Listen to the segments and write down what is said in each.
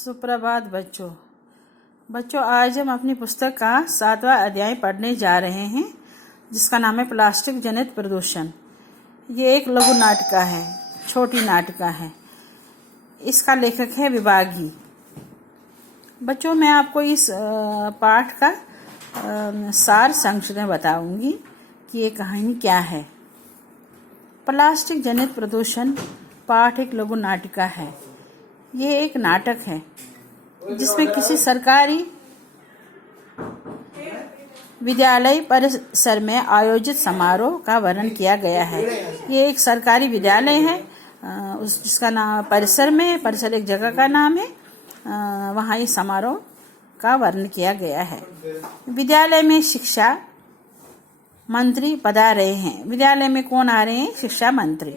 सुप्रभात बच्चों आज हम अपनी पुस्तक का 7वां अध्याय पढ़ने जा रहे हैं जिसका नाम है प्लास्टिक जनित प्रदूषण। ये एक लघु नाटिका है, छोटी नाटिका है। इसका लेखक है विभागी। बच्चों मैं आपको इस पाठ का सार संक्षेप में बताऊंगी कि ये कहानी क्या है। प्लास्टिक जनित प्रदूषण पाठ एक लघु नाटिका है। ये एक नाटक है जिसमें किसी सरकारी विद्यालय परिसर में आयोजित समारोह का वर्णन किया गया है। ये एक सरकारी विद्यालय है, जिसका नाम परिसर एक जगह का नाम है। वहाँ इस समारोह का वर्णन किया गया है। विद्यालय में शिक्षा मंत्री पधार रहे हैं। विद्यालय में कौन आ रहे हैं? शिक्षा मंत्री।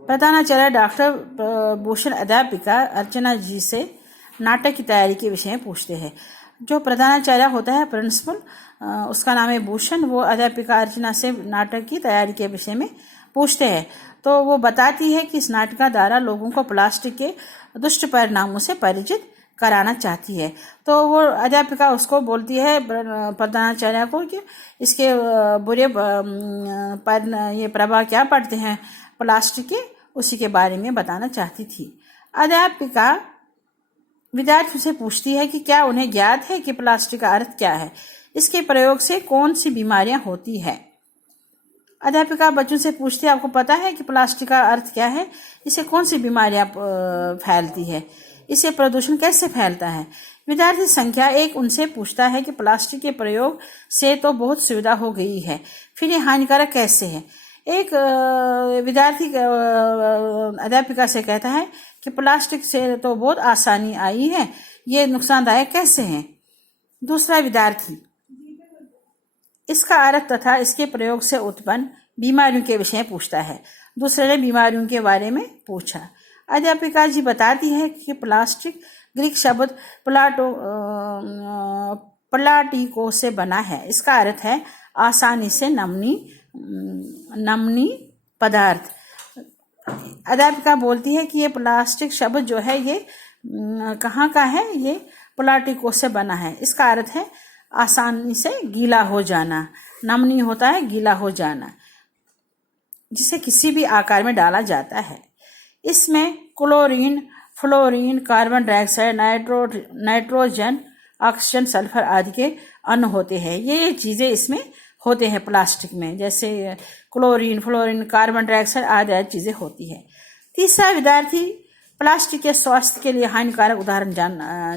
प्रधानाचार्य डॉक्टर भूषण अध्यापिका अर्चना जी से नाटक की तैयारी के विषय में पूछते हैं। जो प्रधानाचार्य होता है प्रिंसिपल, उसका नाम है भूषण। वो अध्यापिका अर्चना से नाटक की तैयारी के विषय में पूछते हैं। तो वो बताती है कि इस नाटक द्वारा लोगों को प्लास्टिक के दुष्ट परिणामों से परिचित कराना चाहती है। तो वो अध्यापिका उसको बोलती है प्रधानाचार्य को कि इसके बुरे ये प्रभाव क्या पड़ते हैं प्लास्टिक के, उसी के बारे में बताना चाहती थी। अध्यापिका विद्यार्थियों से पूछती है कि क्या उन्हें ज्ञात है कि प्लास्टिक का अर्थ क्या है, इसके प्रयोग से कौन सी बीमारियां होती है। अध्यापिका बच्चों से पूछती है, आपको पता है कि प्लास्टिक का अर्थ क्या है, इससे कौन सी बीमारियां फैलती है, इससे प्रदूषण कैसे फैलता है। विद्यार्थी संख्या 1 उनसे पूछता है कि प्लास्टिक के प्रयोग से तो बहुत सुविधा हो गई है, फिर ये हानिकारक कैसे है। एक विद्यार्थी अध्यापिका से कहता है कि प्लास्टिक से तो बहुत आसानी आई है, ये नुकसानदायक कैसे है। दूसरा विद्यार्थी इसका अर्थ तथा इसके प्रयोग से उत्पन्न बीमारियों के विषय पूछता है। दूसरे ने बीमारियों के बारे में पूछा। अध्यापिका जी बताती है कि प्लास्टिक ग्रीक शब्द प्लाटिको से बना है। इसका अर्थ है आसानी से नमनीय पदार्थ। अध्यापिका बोलती है कि ये प्लास्टिक शब्द जो है ये कहाँ का है, ये प्लाटिको से बना है। इसका अर्थ है आसानी से गीला हो जाना। नमनीय होता है गीला हो जाना, जिसे किसी भी आकार में डाला जाता है। इसमें chlorine, fluorine, carbon dioxide, nitrogen, oxygen, sulphur आदि के अणु होते हैं। ये चीजें इसमें होते हैं प्लास्टिक में, जैसे क्लोरीन, फ्लोरीन, कार्बन डाइऑक्साइड आदि चीजें होती है। तीसरा विद्यार्थी प्लास्टिक के स्वास्थ्य के लिए हानिकारक उदाहरण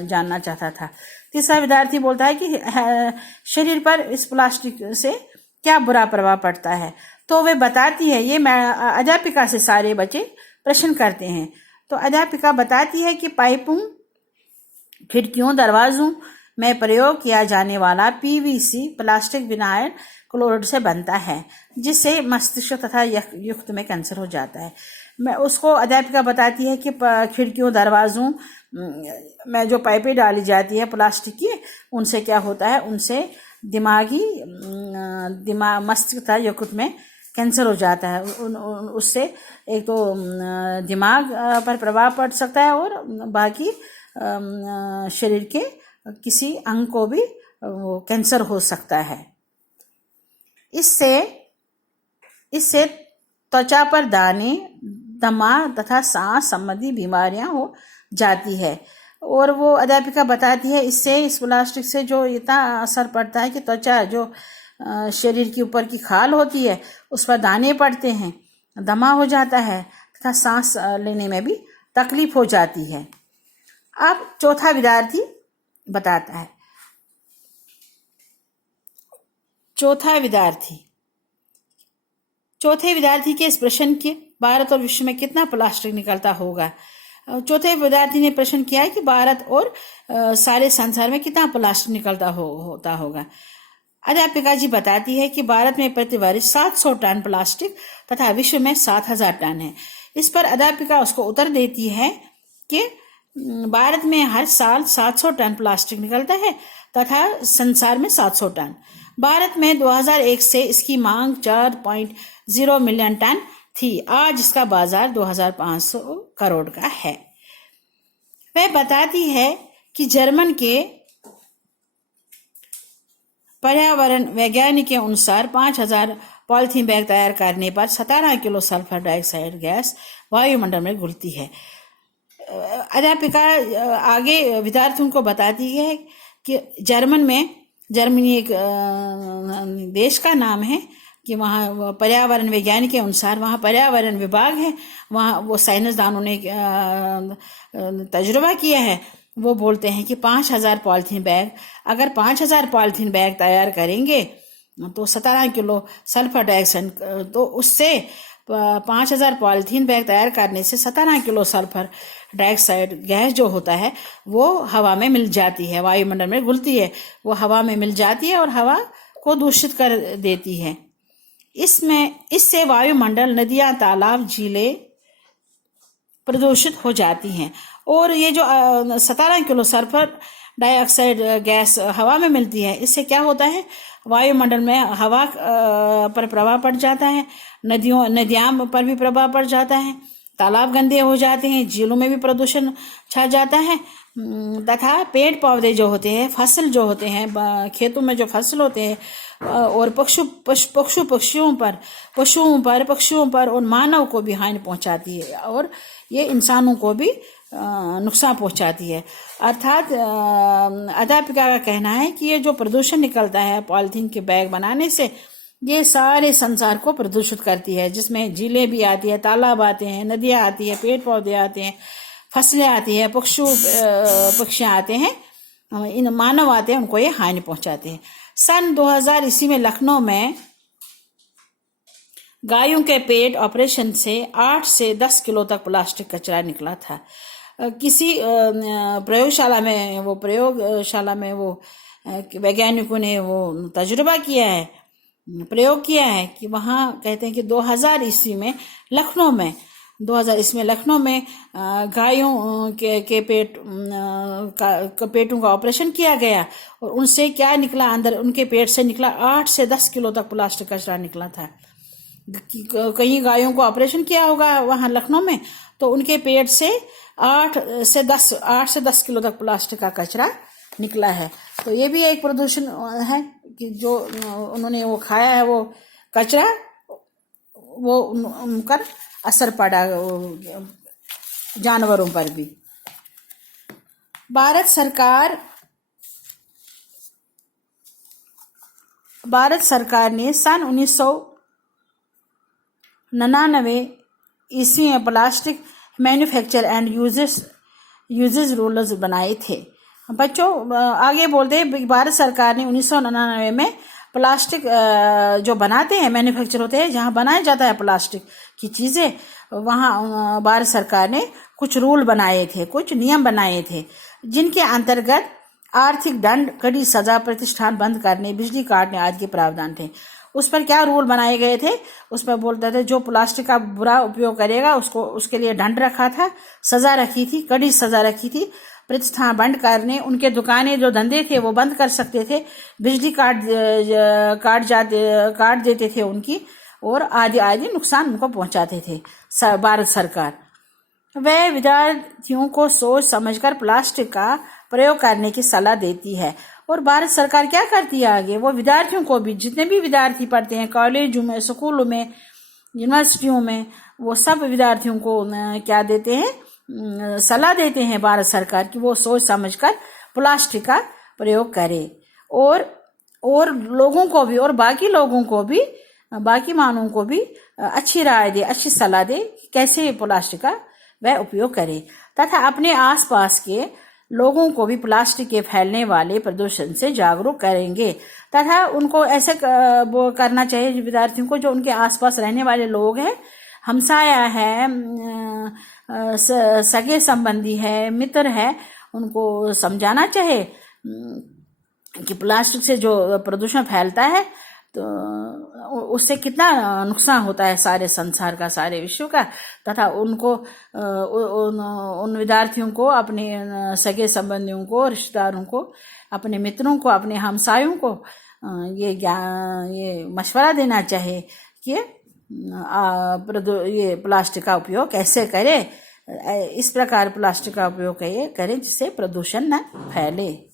जानना चाहता था। तीसरा विद्यार्थी बोलता है कि शरीर पर इस प्लास्टिक से क्या बुरा प्रभाव पड़ता है। तो वे बताती है, ये अध्यापिका से सारे बच्चे प्रश्न करते हैं। तो अध्यापिका बताती है कि पाइपों, खिड़कियों, दरवाजों में प्रयोग किया जाने वाला पीवीसी प्लास्टिक विनाइल क्लोराइड से बनता है, जिससे मस्तिष्क तथा युक्त में कैंसर हो जाता है। मैं उसको अध्यापिका बताती है कि खिड़कियों, दरवाजों में जो पाइपें डाली जाती है प्लास्टिक की, उनसे क्या होता है, उनसे मस्तिष्क तथा यकृत में कैंसर हो जाता है। उससे एक तो दिमाग पर प्रभाव पड़ सकता है और बाकी शरीर के किसी अंग को भी कैंसर हो सकता है। इससे त्वचा पर दाने, दमा तथा सांस संबंधी बीमारियां हो जाती है। और वो अध्यापिका बताती है इससे, इस प्लास्टिक से जो इतना असर पड़ता है कि त्वचा, जो शरीर के ऊपर की खाल होती है, उस पर दाने पड़ते हैं, दमा हो जाता है तथा सांस लेने में भी तकलीफ हो जाती है। अब चौथा विद्यार्थी बताता है। चौथे विद्यार्थी के इस प्रश्न के भारत और विश्व में कितना प्लास्टिक निकलता होगा। चौथे विद्यार्थी ने प्रश्न किया है कि भारत और सारे संसार में कितना प्लास्टिक निकलता होता होगा। अध्यापिका जी बताती है कि भारत में प्रति वर्ष 700 टन प्लास्टिक तथा विश्व में 7000 टन है। इस पर अध्यापिका उसको उत्तर देती है कि भारत में हर साल 700 टन प्लास्टिक निकलता है तथा संसार में 700 टन। भारत में 2001 से इसकी मांग 4.0 मिलियन टन थी। आज इसका बाजार 2500 करोड़ का है। वह बताती है कि जर्मन के पर्यावरण वैज्ञानिक के अनुसार 5000 पॉलिथीन बैग तैयार करने पर 17 किलो सल्फर डाइऑक्साइड गैस वायुमंडल में घुलती है। अध्यापिका आगे विद्यार्थियों को बताती है कि जर्मनी एक देश का नाम है कि वहाँ पर्यावरण वैज्ञानिक के अनुसार वहाँ पर्यावरण विभाग है, वहाँ वो साइंसदानों ने तजुर्बा किया है। वो बोलते हैं कि 5000 पॉलिथीन बैग, अगर 5000 पॉलिथीन बैग तैयार करेंगे तो 17 किलो सल्फर डाइऑक्साइड, तो उससे 5000 पॉलिथीन बैग तैयार करने से 17 किलो सल्फर डाइऑक्साइड गैस जो होता है वो हवा में मिल जाती है, वायुमंडल में घुलती है, वो हवा में मिल जाती है और हवा को दूषित कर देती है। इससे वायुमंडल, नदियां, तालाब, झीलें प्रदूषित हो जाती हैं। और ये जो 17 किलो सल्फर डाइऑक्साइड गैस हवा में मिलती है, इससे क्या होता है, वायुमंडल में हवा पर प्रभाव पड़ जाता है, नदियां पर भी प्रभाव पड़ जाता है, तालाब गंदे हो जाते हैं, झीलों में भी प्रदूषण छा जाता है, तथा पेड़ पौधे जो होते हैं, फसल जो होते हैं, खेतों में जो फसल होते हैं, और पशुओं पर और मानव को भी हानि पहुंचाती है, और ये इंसानों को भी नुकसान पहुंचाती है। अर्थात अध्यापिका का कहना है कि ये जो प्रदूषण निकलता है पॉलिथीन के बैग बनाने से, ये सारे संसार को प्रदूषित करती है, जिसमें झीलें भी आती है, तालाब आते हैं, नदियां आती है, पेड़ पौधे आते हैं, फसलें आती है, पक्षियां आते हैं, इन मानव आते हैं, उनको ये हानि पहुंचाते हैं। सन 2000 ईस्वी में लखनऊ में गायों के पेट ऑपरेशन से 8 से 10 किलो तक प्लास्टिक कचरा निकला था। किसी प्रयोगशाला में वो वैज्ञानिकों ने वो तजुर्बा किया है, प्रयोग किया है कि वहाँ कहते हैं कि 2000 ईस्वी में लखनऊ में गायों के पेटों का ऑपरेशन किया गया, और उनसे क्या निकला, अंदर उनके पेट से निकला 8 से 10 किलो तक प्लास्टिक कचरा निकला था। कहीं गायों को ऑपरेशन किया होगा वहाँ लखनऊ में, तो उनके पेट से 8 से 10 किलो तक प्लास्टिक का कचरा निकला है। तो ये भी एक प्रदूषण है कि जो उन्होंने वो खाया है, वो कचरा, वो उनका असर पड़ा जानवरों पर भी। भारत सरकार ने सन 1999 ईस्वी में plastic manufacture and uses rules बनाए थे। बच्चों आगे बोलते हैं, भारत सरकार ने 1999 में प्लास्टिक जो बनाते हैं, मैन्युफैक्चर होते हैं, जहाँ बनाया जाता है प्लास्टिक की चीज़ें, वहाँ भारत सरकार ने कुछ रूल बनाए थे, कुछ नियम बनाए थे, जिनके अंतर्गत आर्थिक दंड, कड़ी सजा, प्रतिष्ठान बंद करने, बिजली काटने आदि के प्रावधान थे। उस पर क्या रूल बनाए गए थे, उस पर बोलते थे जो प्लास्टिक का बुरा उपयोग करेगा उसके लिए दंड रखा था, सजा रखी थी, कड़ी सजा रखी थी, प्रतिष्ठान बंद करने, उनके दुकानें जो धंधे थे वो बंद कर सकते थे, बिजली काट देते थे उनकी, और आदि नुकसान उनको पहुंचाते थे भारत सरकार। वह विद्यार्थियों को सोच समझकर प्लास्टिक का प्रयोग करने की सलाह देती है। और भारत सरकार क्या करती है आगे, वो विद्यार्थियों को भी, जितने भी विद्यार्थी पढ़ते हैं कॉलेजों में, स्कूलों में, यूनिवर्सिटियों में, वो सब विद्यार्थियों को क्या देते हैं, सलाह देते हैं भारत सरकार की वो सोच समझकर प्लास्टिक का प्रयोग करे, और लोगों को भी, और बाकी लोगों को भी, बाकी मानवों को भी अच्छी राय दे, अच्छी सलाह दे कैसे प्लास्टिक का वह उपयोग करे, तथा अपने आसपास के लोगों को भी प्लास्टिक के फैलने वाले प्रदूषण से जागरूक करेंगे, तथा उनको ऐसे वो करना चाहिए विद्यार्थियों को, जो उनके आसपास रहने वाले लोग हैं, हमसाया है, सगे संबंधी है, मित्र है, उनको समझाना चाहिए कि प्लास्टिक से जो प्रदूषण फैलता है तो उससे कितना नुकसान होता है सारे संसार का, सारे विश्व का, तथा उनको उन विद्यार्थियों को, अपने सगे संबंधियों को, रिश्तेदारों को, अपने मित्रों को, अपने हमसायों को ये मशवरा देना चाहिए कि ये प्लास्टिक का उपयोग कैसे करें, इस प्रकार प्लास्टिक का उपयोग करें जिससे प्रदूषण न फैले।